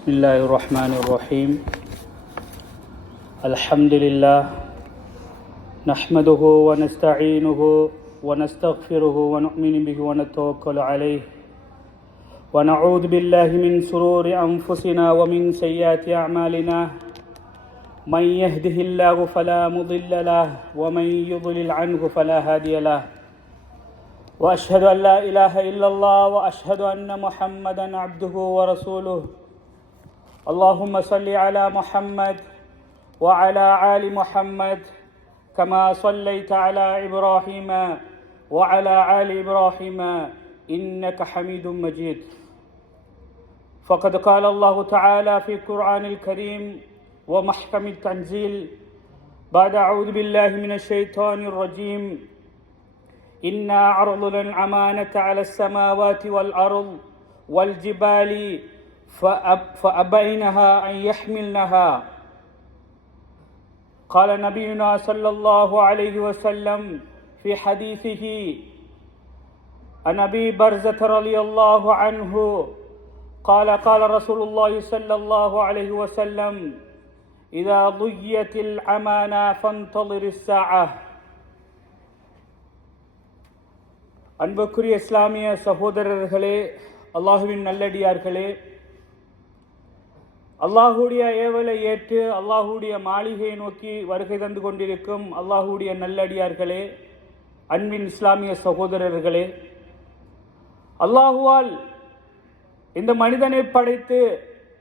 بسم الله الرحمن الرحيم. الحمد لله نحمده ونستعينه ونستغفره ونؤمن به ونتوكل عليه ونعوذ بالله من شرور أنفسنا ومن سيئات أعمالنا. من يهده الله فلا مضل له ومن يضلل عنه فلا هادي له. وأشهد أن لا إله إلا الله وأشهد أن محمدا عبده ورسوله. اللهم صل على محمد وعلى آل محمد كما صليت على إبراهيم وعلى آل إبراهيم إنك حميد مجيد. فقد قال الله تعالى في القرآن الكريم ومحكم التنزيل بعد أعوذ بالله من الشيطان الرجيم: إنا عرضنا الأمانة على السماوات والأرض والجبال فأبينها أن يحملنها. قال نبينا صلى الله عليه وسلم في حديثه عن أبي برزة رضي الله عنه قال قال رسول الله صلى الله عليه وسلم: إذا ضيت الأمانة فانتظر الساعة. அன்புக்குரிய இஸ்லாமிய சகோதரர்களே, அல்லாஹுவின் நல்லடியார்களே, அல்லாஹுடைய ஏவலை ஏற்று அல்லாஹுடைய மாளிகையை நோக்கி வருகை தந்து கொண்டிருக்கும் அல்லாஹுடைய நல்லடியார்களே, அன்பின் இஸ்லாமிய சகோதரர்களே, அல்லாஹுவால் இந்த மனிதனை படைத்து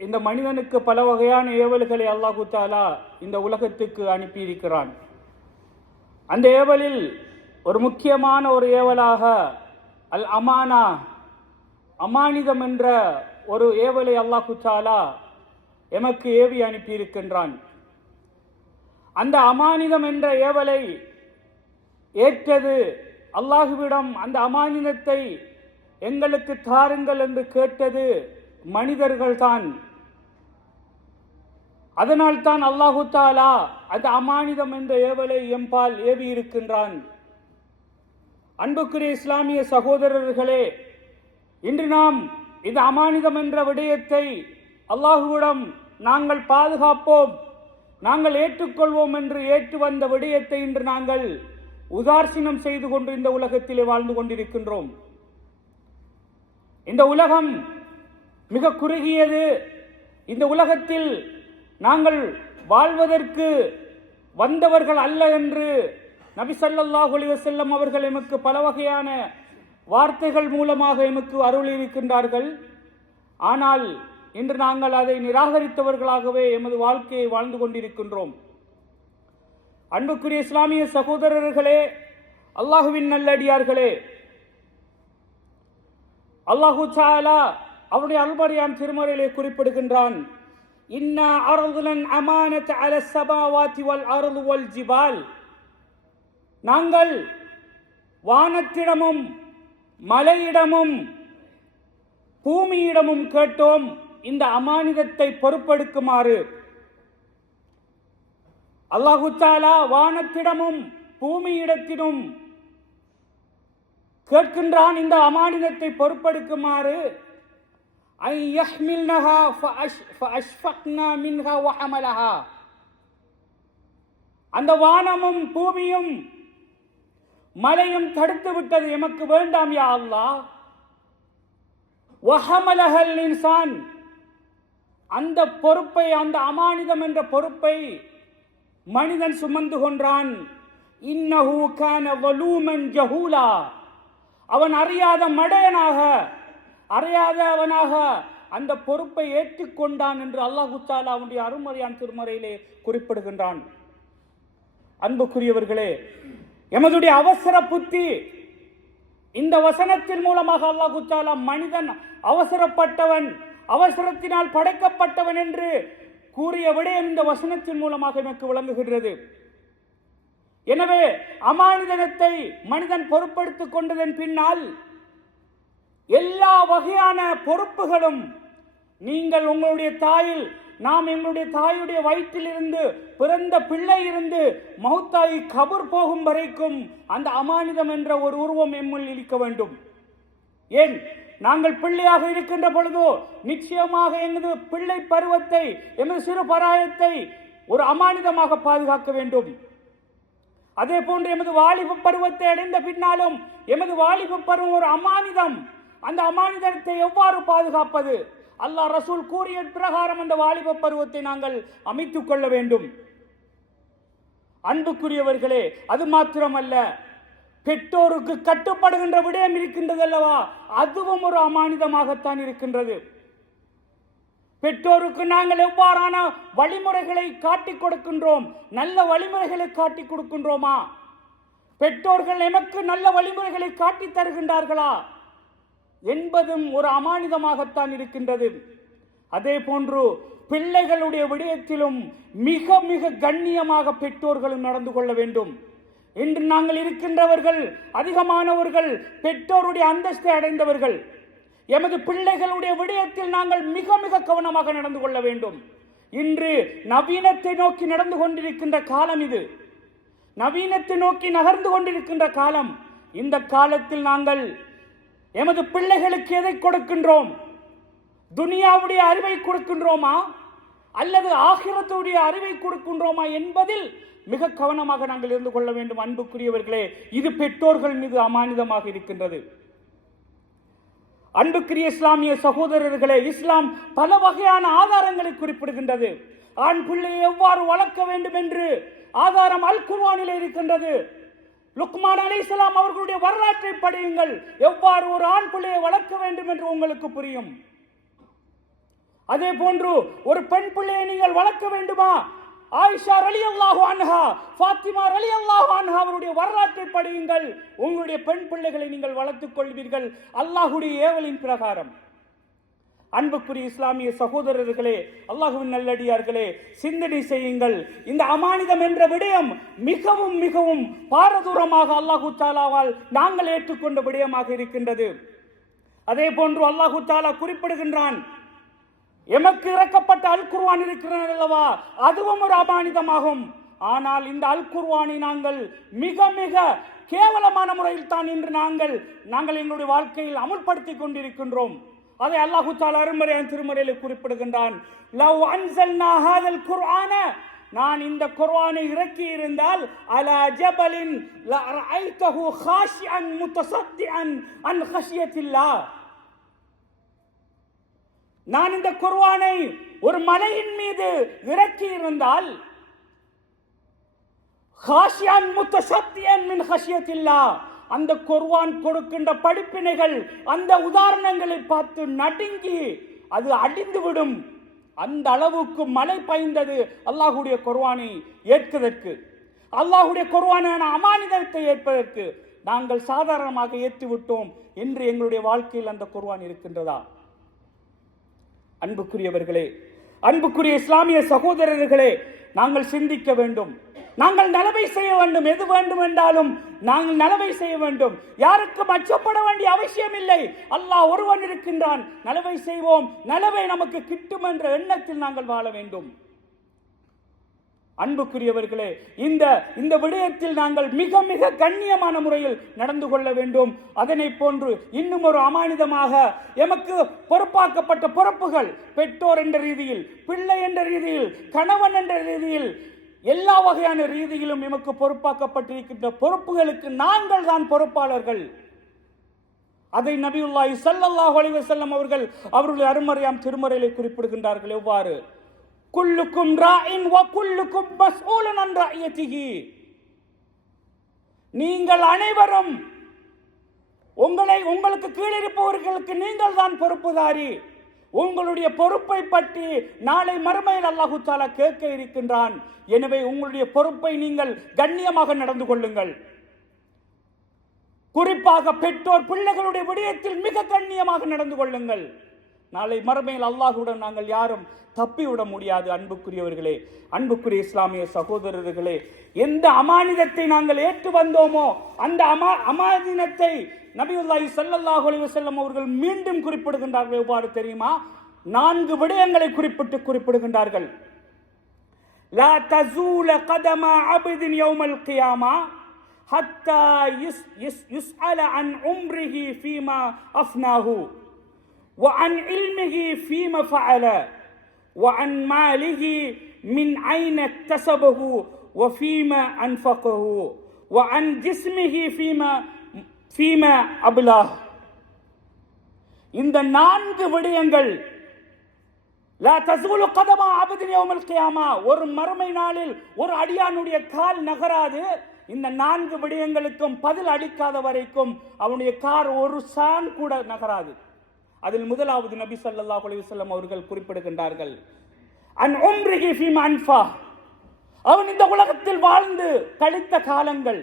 இந்த மனிதனுக்கு பல வகையான ஏவல்களை அல்லாஹு தாலா இந்த உலகத்துக்கு அனுப்பியிருக்கிறான். அந்த ஏவலில் ஒரு முக்கியமான ஒரு ஏவலாக அல் அமானா, அமானிதம் என்ற ஒரு ஏவலை அல்லாஹு தாலா எமக்கு ஏவி அனுப்பியிருக்கின்றான். அந்த அமானிதம் என்ற ஏவலை ஏற்றது அல்லாஹுவிடம் அந்த அமானிதத்தை எங்களுக்கு தாருங்கள் என்று கேட்டது மனிதர்கள்தான். அதனால் தான் அல்லாஹு தாலா அந்த அமானிதம் என்ற ஏவலை எம்பால் ஏவி இருக்கின்றான். அன்புக்குரிய இஸ்லாமிய சகோதரர்களே, இன்று நாம் இந்த அமானிதம் என்ற விடயத்தை அல்லாஹுவிடம் நாங்கள் பாதுகாப்போம், நாங்கள் ஏற்றுக்கொள்வோம் என்று ஏற்று வந்த விடயத்தை இன்று நாங்கள் உதாசீனம் செய்து கொண்டு இந்த உலகத்திலே வாழ்ந்து கொண்டிருக்கின்றோம். இந்த உலகம் மிக குறுகியது. இந்த உலகத்தில் நாங்கள் வாழ்வதற்கு வந்தவர்கள் அல்ல என்று நபி ஸல்லல்லாஹு அலைஹி வஸல்லம் அவர்கள் எமக்கு பல வகையான வார்த்தைகள் மூலமாக எமக்கு அருளியிருக்கின்றார்கள். ஆனால் இன்று நாங்கள் அதை நிராகரித்தவர்களாகவே எமது வாழ்க்கையை வாழ்ந்து கொண்டிருக்கின்றோம். அன்புக்குரிய இஸ்லாமிய சகோதரர்களே, அல்லாஹுவின் நல்லடியார்களே, அல்லாஹு தஆலா அவருடைய அல்பரியான் திருமறையிலே குறிப்பிடுகின்றான்: இன்னா அர்துலன் அமானத அலஸ் ஸமாவாதி வல் அர்து வல் ஜிபால். நாங்கள் வானத்திடமும் மலையிடமும் பூமியிடமும் கேட்டோம் இந்த அமானிதத்தை பொறுப்பெடுக்குமாறு. அல்லாஹு தஆலா வானத்திடமும் பூமியிடத்திலும் கேட்கின்றான் இந்த அமானிதத்தை பொறுப்பெடுக்குமாறு. ஐ யஹ்மில்னஹா ஃபஅஷ்ஃபக்னா மின்ஹா வஹமலஹா. அந்த வானமும் பூமியும் மலையும் தடுத்து விட்டது, எமக்கு வேண்டாம் யா அல்லாஹ். வஹமலஹல் இன்சான். அந்த பொறுப்பை, அந்த அமானிதம் என்ற பொறுப்பை மனிதன் சுமந்து கொண்டான். இன்னஹு கான வலூமன் ஜஹூலா. அவன் அறியாத மடையனாக, அறியாதவனாக அந்த பொறுப்பை ஏற்றுக்கொண்டான் என்று அல்லாஹு தஆலா அவனுடைய அருமறையான் திருமறையிலே குறிப்பிடுகின்றான். அன்புக்குரியவர்களே, எமதுடைய அவசர புத்தி இந்த வசனத்தின் மூலமாக அல்லாஹு தஆலா மனிதன் அவசரப்பட்டவன், அவசரத்தினால் படைக்கப்பட்டவன் என்று கூறிய விடயம் இந்த வசனத்தின் மூலமாக எனக்கு விளங்குகிறது. எனவே அமானிதத்தை மனிதன் பொறுப்படுத்திக் கொண்டதன் பின்னால் எல்லா வகையான பொறுப்புகளும், நீங்கள் உங்களுடைய தாயில், நாம் எங்களுடைய தாயுடைய வயிற்றிலிருந்து பிறந்த பிள்ளை இருந்து மௌத்தாயி கபர் போகும் வரைக்கும் அந்த அமானிதம் என்ற ஒரு உருவம் எம்முள் இருக்க வேண்டும். ஏன் நாங்கள் பிள்ளையாக இருக்கின்ற பொழுதோ நிச்சயமாக எமது பிள்ளை பருவத்தை, எமது சிறு பராயத்தை ஒரு அமானிதமாக பாதுகாக்க வேண்டும். அதே போன்று எமது வாலிப பருவத்தை அடைந்த பின்னாலும் எமது வாலிப பருவம் ஒரு அமானிதம். அந்த அமானிதத்தை எவ்வாறு பாதுகாப்பது? அல்லாஹ் ரசூல் கூறிய பிரகாரம் அந்த வாலிப பருவத்தை நாங்கள் அமைத்துக் கொள்ள வேண்டும். அன்புக்குரியவர்களே, அது மாத்திரமல்ல, பெற்றோருக்கு கட்டுப்படுகின்ற விடயம் இருக்கின்றது அல்லவா, அதுவும் ஒரு அமானிதமாகத்தான் இருக்கின்றது. பெற்றோருக்கு நாங்கள் எவ்வாறான வழிமுறைகளை காட்டிக் கொடுக்கின்றோம்? நல்ல வழிமுறைகளை காட்டிக் கொடுக்கின்றோமா? பெற்றோர்கள் எமக்கு நல்ல வழிமுறைகளை காட்டித் தருகின்றார்களா என்பதும் ஒரு அமானிதமாகத்தான் இருக்கின்றது. அதே போன்று பிள்ளைகளுடைய விடயத்திலும் மிக மிக கண்ணியமாக பெற்றோர்களும் நடந்து கொள்ள வேண்டும். இன்று நாங்கள் இருக்கின்றவர்கள் அதிகமானவர்கள் பெற்றோருடைய அந்தஸ்தை அடைந்தவர்கள். எமது பிள்ளைகளுடைய விடயத்தில் நாங்கள் மிக மிக கவனமாக நடந்து கொள்ள வேண்டும். இன்று நவீனத்தை நோக்கி நடந்து கொண்டிருக்கின்ற காலம் இது. நவீனத்தை நோக்கி நகர்ந்து கொண்டிருக்கின்ற காலம். இந்த காலத்தில் நாங்கள் எமது பிள்ளைகளுக்கு எதை கொடுக்கின்றோம்? துனியாவுடைய அறிவை கொடுக்கின்றோமா அல்லது ஆகிரத்துடைய அறிவை கொடுக்கின்றோமா என்பதில் மிக கவனமாக நாங்கள் இருந்து கொள்ள வேண்டும். அன்புக்குரியவர்களே, இது பெற்றோர்கள் மீது அமானிதமாக இருக்கின்றது. அன்புக்குரிய இஸ்லாமிய சகோதரர்களே, இஸ்லாம் பல வகையான ஆதாரங்களை குறிப்பிடுகின்றது. ஆண் பிள்ளையை எவ்வாறு வளர்க்க வேண்டும் என்று ஆதாரம் அல் குர்ஆனிலே இருக்கின்றது. லுக்மான் அலைஹிஸ்ஸலாம் அவர்களுடைய வரலாற்றை படியுங்கள். எவ்வாறு ஒரு ஆண் பிள்ளையை வளர்க்க வேண்டும் என்று உங்களுக்கு புரியும். அதே போன்று ஒரு பெண் பிள்ளையை நீங்கள் வளர்க்க வேண்டுமா? ஆயிஷா ரலியல்லாஹு அன்ஹா, ஃபாத்திமா ரலியல்லாஹு அன்ஹா அவருடைய வரலாற்றை படியுங்கள். உங்களுடைய பெண் பிள்ளைகளை நீங்கள் வளர்த்துக் கொள்வீர்கள் அல்லாஹ்வுடைய ஏவலின் பிரகாரம். அன்புக்குரிய இஸ்லாமிய சகோதரர்களே, அல்லாஹ்வின் நல்லடியார்களே, சிந்தனை செய்யுங்கள். இந்த அமானிதம் என்ற விடயம் மிகவும் மிகவும் பாரதூரமாக அல்லாஹு தாலாவால் நாங்கள் ஏற்றுக்கொண்ட விடயமாக இருக்கின்றது. அதே போன்று அல்லாஹு தாலா குறிப்பிடுகின்றான், எமக்கு இறக்கப்பட்ட அல் குர்ஆன் இருக்கிறது அல்லவா, அதுவும் ஒரு அமானிதமாகும். ஆனால் இந்த அல் குர்ஆனை நாங்கள் மிக மிக கேவலமான முறையில் தான் இன்று நாங்கள் எங்களுடைய வாழ்க்கையில் அமுல்படுத்திக் கொண்டிருக்கின்றோம். அதை அல்லாஹு தஆலா அருள்மறையான் திருமறையில் குறிப்பிடுகின்றான். லவ் அன்ஸல்னா ஹாதல் குர்ஆன, நான் இந்த குர்ஆனை இறக்கி இருந்தால் அலா ஜபலின் லரஐதஹு காஷிஅன் முத்தஸத்திஅன் அன் கஷியத்தில்லாஹ், நான் இந்த குர்ஆனை ஒரு மலையின் மீது இறக்கி இருந்தால் காஷிஅன் முத்தஸத்திஅன் மின் கஷியத்தில்லாஹ், அந்த குர்ஆன் கொடுக்கின்ற படிப்பினைகள், அந்த உதாரணங்களை பார்த்து நடுங்கி அது அடிந்துவிடும். அந்த அளவுக்கு மழை பாய்ந்தது அல்லாஹ்வுடைய குர்ஆனை ஏற்பதற்கு, அல்லாஹ்வுடைய குர்ஆனான அமானிதத்தை ஏற்பதற்கு. நாங்கள் சாதாரணமாக ஏற்றுவிட்டோம். இன்று எங்களுடைய வாழ்க்கையில் அந்த குர்ஆன் இருக்கின்றதா? அன்புக்குரியவர்களே, அன்புக்குரிய இஸ்லாமிய சகோதரர்களே, நாங்கள் சிந்திக்க வேண்டும். நாங்கள் நலவை செய்ய வேண்டும். எது வேண்டும் என்றாலும் நாங்கள் நலவை செய்ய வேண்டும். யாருக்கும் அச்சப்பட வேண்டிய அவசியம் இல்லை. அல்லாஹ் ஒருவன் இருக்கின்றான். நலவை செய்வோம், நலவை நமக்கு கிட்டும் என்ற எண்ணத்தில் நாங்கள் வாழ வேண்டும். அன்புக்குரியவர்களே, இந்த விடயத்தில் நாங்கள் மிக மிக கண்ணியமான முறையில் நடந்து கொள்ள வேண்டும். அதனை போன்று இன்னும் ஒரு அமானிதமாக எமக்கு பொறுப்பாக்கப்பட்ட பொறுப்புகள், பெற்றோர் என்ற ரீதியில், பிள்ளை என்ற ரீதியில், கணவன் என்ற ரீதியில், எல்லா வகையான ரீதியிலும் எமக்கு பொறுப்பாக்கப்பட்டிருக்கின்ற பொறுப்புகளுக்கு நாங்கள் தான் பொறுப்பாளர்கள். அதை நபியுல்லாஹி ஸல்லல்லாஹு அலைஹி வஸல்லம் அவர்களுடைய அருமறையாம் திருமறையிலே குறிப்பிடுகின்றார்கள். எவ்வாறு? குல்லுக்கும் ராஇன் வ குல்லுக்கும் மஸ்ஊலுன் அன் ரஅய்யதிஹி, நீங்கள் அனைவரும் உங்களுக்கு கீழிருப்பவர்களுக்கு நீங்கள் தான் பொறுப்புதாரி. உங்களுடைய பொறுப்பை பற்றி நாளை மறுமையில் அல்லாஹு தஆலா கேட்க இருக்கின்றான். எனவே உங்களுடைய பொறுப்பை நீங்கள் கண்ணியமாக நடந்து கொள்ளுங்கள். குறிப்பாக பெற்றோர் பிள்ளைகளுடைய விடயத்தில் மிக கண்ணியமாக நடந்து கொள்ளுங்கள். நாளை மறுமையில் அல்லாஹ்வுடன் நாங்கள் யாரும் தப்பிவிட முடியாது. அன்புக்குரியவர்களே, அன்புக்குரிய இஸ்லாமிய சகோதரர்களே, எந்த அமானிதத்தை நாங்கள் ஏற்று வந்தோமோ அந்த அமானிதத்தை நபியுல்லாஹி ஸல்லல்லாஹு அலைஹி வஸல்லம் அவர்கள் மீண்டும் குறிப்பிடுகின்றார்கள். எவ்வாறு தெரியுமா? 4 விடயங்களை குறிப்பிடுகின்றார்கள். லா தஸூல கதம அப்தின் யௌமல் கியாமா ஹத்தா யுஸ்அல அன் உம்ரிஹி ஃபீமா அஃப்னாஹு. وعن علمه فيما فعل وعن ماله من أين اكتسبه وفيما أنفقه وعن جسمه فيما أبلاه. இந்த 4 விடயங்கள் லா தஸூலு கதமா அபதின் யௌமல் கியாமா, ஒரு மறுமை நாளில் ஒரு அடியானுடைய கால் நகராது. இந்த 4 விடயங்களுக்கும் பதில் அளிக்காத வரைக்கும் அவனுடைய கார் ஒரு சான் கூட நகராது. அதில் முதலாவது நபி ஸல்லல்லாஹு அலைஹி வஸல்லம் அவர்கள் குறிப்பிடுகின்றார்கள், அன் உம்ரிஹி ஃபீமா அன்ஃபா, அவன் இந்த உலகத்தில் வாழ்ந்து கழித்த காலங்கள்,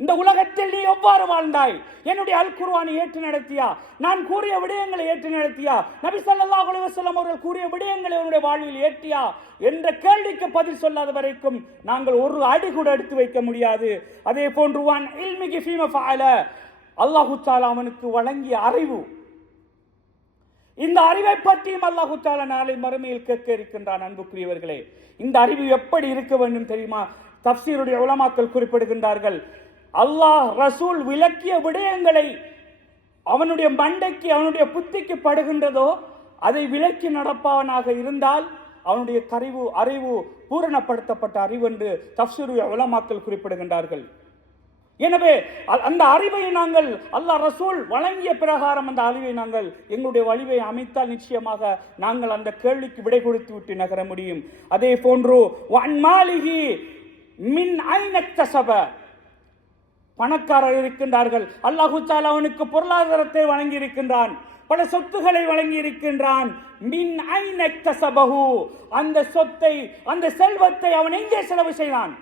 இந்த உலகத்தில் நீ எவ்வாறு வாழ்ந்தாய்? என்னுடைய அல் குர்ஆனை ஏற்று நடத்தியா? நான் கூறிய விடயங்களை ஏற்று நடத்தியா? நபி ஸல்லல்லாஹு அலைஹி வஸல்லம் அவர்கள் கூறிய விடயங்களை உன்னுடைய வாழ்வில் ஏற்றியா என்ற கேள்விக்கு பதில் சொல்லாத வரைக்கும் நாங்கள் ஒரு அடி கூட எடுத்து வைக்க முடியாது. அதே போன்று வான் இல்மிகி ஃபீமா ஃபஅல, அல்லாஹ் தஆலா அவனுக்கு வழங்கிய அறிவு, இந்த அறிவை பற்றியும் அல்லாஹ் தஆலா நாளை மறுமையில் கேட்க இருக்கின்றான். அன்புக்குரியவர்களே, இந்த அறிவு எப்படி இருக்க வேண்டும் தெரியுமா? தஃப்சீருடைய உலமாக்கள் குறிப்பிடுகின்றார்கள், அல்லாஹ் ரசூல் விளக்கிய விடயங்களை அவனுடைய மண்டைக்கு அவனுடைய புத்திக்கு படுகின்றதோ அதை விளக்கி நடப்பவனாக இருந்தால் அவனுடைய அறிவு பூரணப்படுத்தப்பட்ட அறிவு என்று தஃப்சீருடைய உலமாக்கள் குறிப்பிடுகின்றார்கள். எனவே அந்த அறிவை நாங்கள் அல்லாஹ் ரசூல் வழங்கிய பிரகாரம் அந்த அறிவை நாங்கள் எங்களுடைய வழிவை அமைத்தால் நிச்சயமாக நாங்கள் அந்த கேள்விக்கு விடை கொடுத்து விட்டு நகர முடியும். அதே போன்று வன்மாலிகி மின் ஐனக்தஸப, பணக்காரர் இருக்கின்றார்கள், அல்லாஹ் தஆலா அவனுக்கு பொருளாதாரத்தை வழங்கி இருக்கின்றான், பல சொத்துக்களை வழங்கி இருக்கின்றான். மின் ஐனக்தஸபஹு, அந்த சொத்தை அந்த செல்வத்தை அவன் எங்கே செலவு செய்தான்?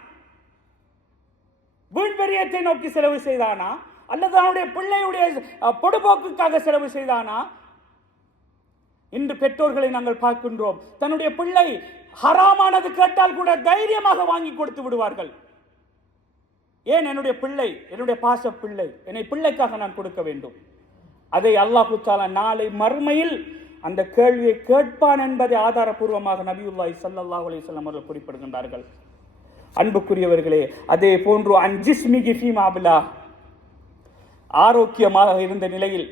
வீண்பெரியத்தை நோக்கி செலவு செய்தானா அல்லது அவனுடைய பிள்ளையுடைய பொடுபோக்குக்காக செலவு செய்தானா? இன்று பெற்றோர்களை நாங்கள் பார்க்கின்றோம், தன்னுடைய பிள்ளை ஹராமானது கேட்டால் கூட தைரியமாக வாங்கி கொடுத்து விடுவார்கள். ஏன்? என்னுடைய பிள்ளை, என்னுடைய பாச பிள்ளை, என்னை பிள்ளைக்காக நான் கொடுக்க வேண்டும். அதை அல்லாஹ் தஆலா நாளை மறுமையில் அந்த கேள்வியை கேட்பான் என்பதை ஆதாரபூர்வமாக நபியுல்லாஹி ஸல்லல்லாஹு அலைஹி வஸல்லம் அவர்கள் குறிப்பிடுகின்றார்கள். அன்புக்குரியவர்களே, அதே போன்று அன்ஜிஸ்மிகி ஃபீமா அப்லா, ஆரோக்கியமாக இருந்த நிலையில்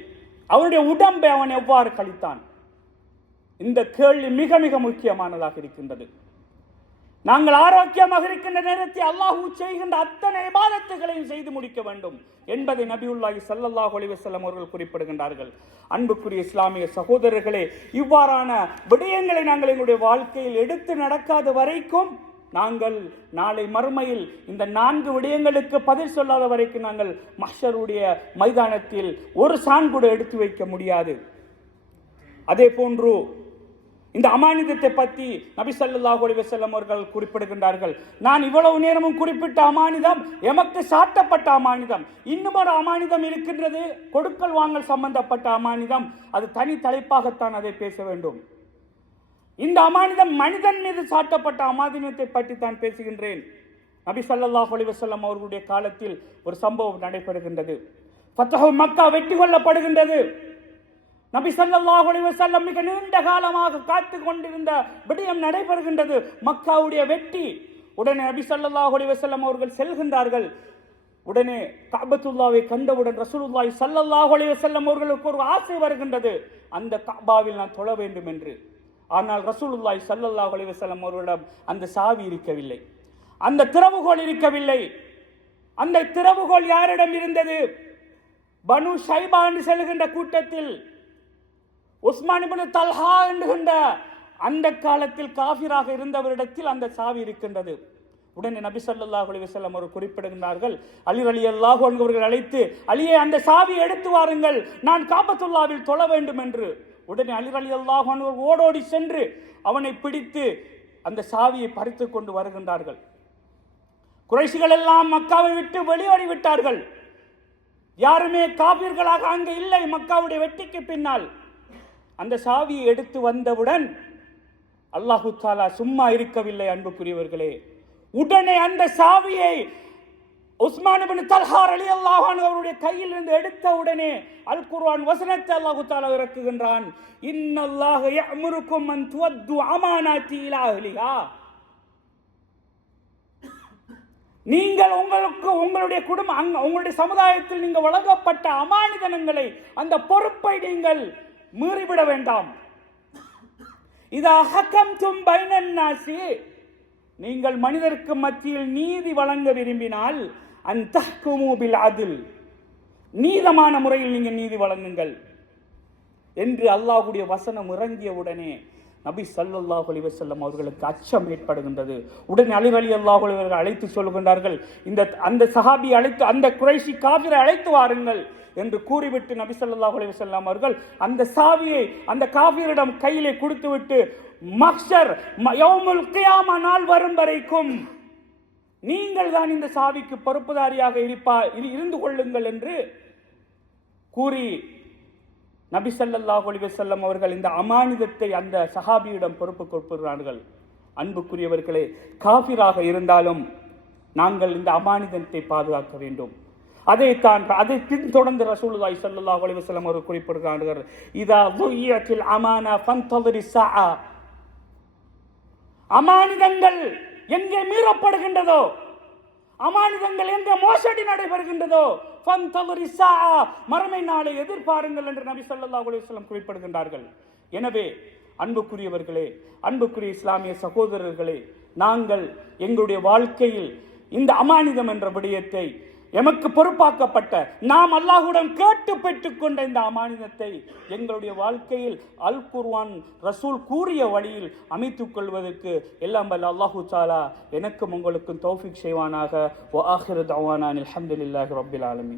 அவனுடைய உடம்பை அவன் எவ்வாறு கழித்தான்? இந்த கேள்வி மிக மிக முக்கியமானதாக இருக்கின்றது. நாங்கள் ஆரோக்கியமாக இருக்கின்ற நேரத்தில் அல்லாஹ் செய்கின்ற அத்தனை இபாதத்துகளையும் செய்து முடிக்க வேண்டும் என்பதை நபியுல்லாஹி ஸல்லல்லாஹு அலைஹி வஸல்லம் அவர்கள் குறிப்பிடுகின்றார்கள். அன்புக்குரிய இஸ்லாமிய சகோதரர்களே, இவ்வாறான விடயங்களை நாங்கள் எங்களுடைய வாழ்க்கையில் எடுத்து நடக்காத வரைக்கும் நாங்கள் நாளை மறுமையில் இந்த 4 விடயங்களுக்கு பதில் சொல்லாத வரைக்கும் நாங்கள் மஹ்ஷருடைய மைதானத்தில் ஒரு சான் கூட எடுத்து வைக்க முடியாது. அதே போன்று இந்த அமானிதத்தை பற்றி நபி ஸல்லல்லாஹு அலைஹி வஸல்லம் அவர்கள் குறிப்பிடுகின்றார்கள், நான் இவ்வளவு நேரமும் குறிப்பிட்ட அமானிதம் எமக்கு சாட்டப்பட்ட அமானிதம். இன்னும் ஒரு அமானிதம் இருக்கின்றது, கொடுக்கல் வாங்கல் சம்பந்தப்பட்ட அமானிதம். அது தனி தலைப்பாகத்தான் அதை பேச வேண்டும். இந்த அமானிதம் மனிதன் மீது சாட்டப்பட்ட அமானிதத்தை பற்றி தான் பேசுகின்றேன். நபி ஸல்லல்லாஹு அலைஹி வஸல்லம் அவர்களுடைய காலத்தில் ஒரு சம்பவம் நடைபெறுகின்றது. ஃபத்ஹு மக்கா வெற்றி கொள்ளப்படுகின்றது. நபி ஸல்லல்லாஹு அலைஹி வஸல்லம் மிக நீண்ட காலமாக காத்து கொண்டிருந்த விடயம் நடைபெறுகின்றது, மக்காவுடைய வெற்றி. உடனே நபி ஸல்லல்லாஹு அலைஹி வஸல்லம் அவர்கள் செல்கின்றார்கள். உடனே கஅபத்துல்லாவை கண்டவுடன் ரசூலுல்லாஹி ஸல்லல்லாஹு அலைஹி வஸல்லம் அவர்களுக்கு ஒரு ஆசை வருகின்றது, அந்த கஅபாவில் நான் தொழ வேண்டும் என்று. ஆனால் ரசூலுல்லாஹி ஸல்லல்லாஹு அலைஹி வஸல்லம் அவர்களிடம் அந்த சாவி இருக்கவில்லை, அந்த திறவுகோல் இருக்கவில்லை. அந்த திறவுகோல் யாரிடம் இருந்தது? பனு ஷைபா என்று செல்கின்ற கூட்டத்தில் உஸ்மான் இப்னு தல்ஹா என்கின்ற அந்த காலத்தில் காஃபிராக இருந்தவரிடத்தில் அந்த சாவி இருக்கின்றது. உடனே நபி ஸல்லல்லாஹு அலைஹி வஸல்லம் அவர்கள் குறிப்பிடுகிறார்கள், அலி ரலியல்லாஹு அன்ஹு அவர்கள் அழைத்து, அலியே அந்த சாவியை எடுத்து வாருங்கள், நான் காபத்துல்லாவில் தொழ வேண்டும் என்று. உடனே அலி ரலியல்லாஹு அன்ஹு ஓடோடி சென்று அவனை பிடித்து அந்த சாவியை பறித்து கொண்டு வருகின்றார்கள். குறைஷிகள் எல்லாம் மக்காவை விட்டு வெளியேறி விட்டார்கள், யாருமே காபீர்களாக அங்கு இல்லை. மக்காவுடைய வெற்றிக்கு பின்னால் அந்த சாவியை எடுத்து வந்தவுடன் அல்லாஹு தஆலா சும்மா இருக்கவில்லை. அன்புக்குரியவர்களே, உடனே அந்த சாவியை உஸ்மான் இப்னு தல்ஹா ரலியல்லாஹு அன்ஹு அவருடைய கையில் இருந்து எடுத்த உடனே அல் குர்ஆன் வசனத்தை அல்லாஹு தஆலா இறக்குகின்றான், இன்னல்லாஹ யஅமுருக்கும் அன் துஅத்து அமானாத்தி இலா அஹ்லிஹா. நீங்கள் உங்களுடைய குடும்பம், உங்களுடைய சமுதாயத்தில் நீங்கள் வழங்கப்பட்ட அமானிதங்களை, அந்த பொறுப்பை நீங்கள் மீறிவிட வேண்டாம். இதா ஹக்கம்தும் பைனன் நாஸி, நீங்கள் மனிதருக்கு மத்தியில் நீதி வழங்க விரும்பினால் அன் தஹ்குமு பில் அத்ல், நீதமான முறையில் நீங்கள் நீதி வழங்குங்கள் என்று அல்லாஹ்வுடைய வசனம் இறங்கிய உடனே நபி ஸல்லல்லாஹு அலைஹி வஸல்லம் அவர்களுக்கு அச்சம் ஏற்படுகின்றது. உடனே அலி ரலியல்லாஹு அன்ஹு அவர்கள் அழைத்து சொல்கின்றார்கள், அந்த சஹாபி அழைத்து, அந்த குறைஷி காபிரை அழைத்து வாருங்கள் என்று கூறிவிட்டு நபி ஸல்லல்லாஹு அலைஹி வஸல்லம் அவர்கள் அந்த சாவியை அந்த காபிரிடம் கையிலே கொடுத்துவிட்டு, மஹ்ஷர் யௌமுல் கியாமா நாள் வரும் வரைக்கும் நீங்கள் தான் இந்த சாவிக்கு பொறுப்புதாரியாக இருந்து கொள்ளுங்கள் என்று கூறி நபி ஸல்லல்லாஹு அலைஹி வஸல்லம் அவர்கள் இந்த அமானிதத்தை அந்த சஹாபியிடம் பொறுப்பு கொடுக்கிறார்கள். அன்புக்குரியவர்களே, காஃபிராக இருந்தாலும் நாங்கள் இந்த அமானிதத்தை பாதுகாக்க வேண்டும். அதை பின்தொடர்ந்து ரசூலுல்லாஹி ஸல்லல்லாஹு அலைஹி வஸல்லம் அவர்கள் குறிப்பிடுகிறார்கள், இதா துய்யத்தில் அமானா ஃபன்ததிரி ஸஆ, அமானிதங்கள் எங்கே மீறப்படுகின்றதோ, அமானிதங்கள் எங்கே மோசடி நடைபெறுகின்றதோ, ஃபன்ததிரி ஸஆ, மறுமை நாளை எதிர்பாருங்கள் என்று நபி ஸல்லல்லாஹு அலைஹி வஸல்லம் குறிப்பிடுகின்றார்கள். எனவே அன்புக்குரியவர்களே, அன்புக்குரிய இஸ்லாமிய சகோதரர்களே, நாங்கள் எங்களுடைய வாழ்க்கையில் இந்த அமானிதம் என்ற விடயத்தை, எமக்கு பொறுப்பாக்கப்பட்ட, நாம் அல்லாஹ்வுடன் கேட்டு பெற்றுக்கொண்ட இந்த அமானிதத்தை எங்களுடைய வாழ்க்கையில் அல் குர்ஆன் ரசூல் கூறிய வழியில் அமைத்துக் கொள்வதற்கு எல்லாம் வல்ல அல்லாஹு தஆலா எனக்கும் உங்களுக்கும் தௌஃபீக் செய்வானாக. வ ஆகிரு தஅவானா அல்ஹம்துலில்லாஹி ரப்பில் ஆலமீன்.